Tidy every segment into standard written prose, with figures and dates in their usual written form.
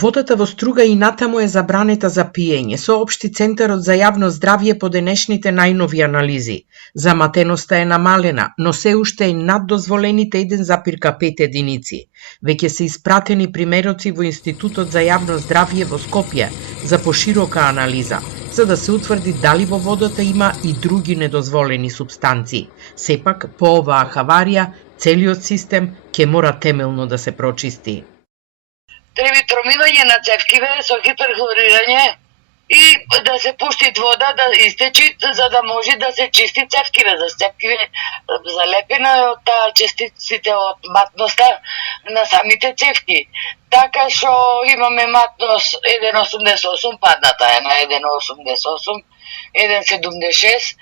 Водата во Струга и натаму е забранета за пиење, соопшти Центарот за јавно здравје по денешните најнови анализи. Заматеноста е намалена, но се уште е над дозволените 1,5 единици. Веќе се испратени примероци во Институтот за јавно здравје во Скопје за поширока анализа, за да се утврди дали во водата има и други недозволени супстанции. Сепак, по оваа хаварија, целиот систем ќе мора темелно да се прочисти. Треба тромивање на цевкиве со хиперхлорирање и да се пушти вода да истечи за да може да се чисти цевкиве. За цевкиве залепено е од таа частиците од матноста на самите цевки. Така што имаме матност 1,88, падната е на 1,88, 1,76,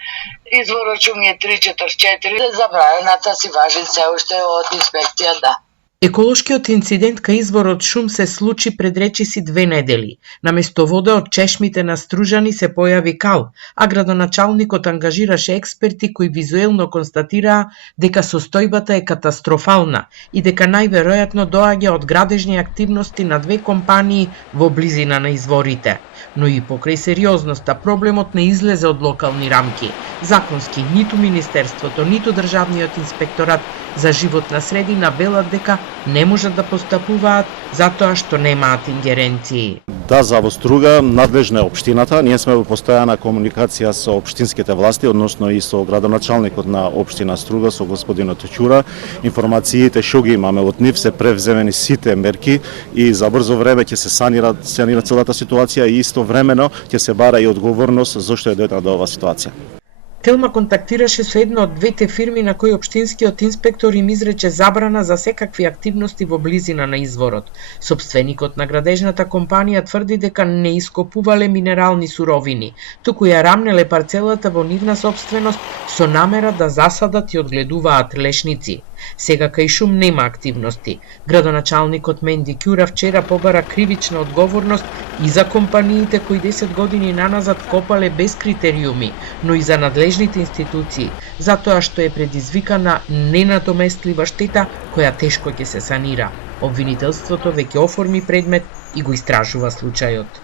изворот шум е 3,44. Забраната си важи се уште од инспекција, да. Еколошкиот инцидент кај изворот шум се случи пред речиси 2 недели. Наместо вода од чешмите на Стружани се појави кал, а градоначалникот ангажираше експерти кои визуелно констатираа дека состојбата е катастрофална и дека најверојатно доаѓа од градежни активности на 2 компании во близина на изворите. Но и покрај сериозноста проблемот не излезе од локални рамки. Законски ниту Министерството, ниту Државниот инспекторат за животна средина велат дека не можат да постапуваат затоа што немаат ингеренции. Да, за во Струга надлежна е општината. Ние сме во постојана комуникација со општинските власти, односно и со градоначалникот на општина Струга, со господинот Ќура. Информациите што ги имаме од нив се превземени сите мерки и за брзо време ќе се санира целата ситуација и истовремено ќе се бара и одговорност зошто е дојдена до оваа ситуација. Телма контактираше со една од двете фирми на кои општинскиот инспектор им изрече забрана за секакви активности во близина на изворот. Сопственикот на градежната компанија тврди дека не ископувале минерални суровини, туку ја рамнеле парцелата во нивна сопственост со намера да засадат и одгледуваат лешници. Сега кај шум нема активности. Градоначалникот Менди Ќура вчера побара кривична одговорност и за компаниите кои 10 години наназад копале без критериуми, но и за надлежните институции, затоа што е предизвикана ненадоместлива штета која тешко ќе се санира. Обвинителството веќе оформи предмет и го истражува случајот.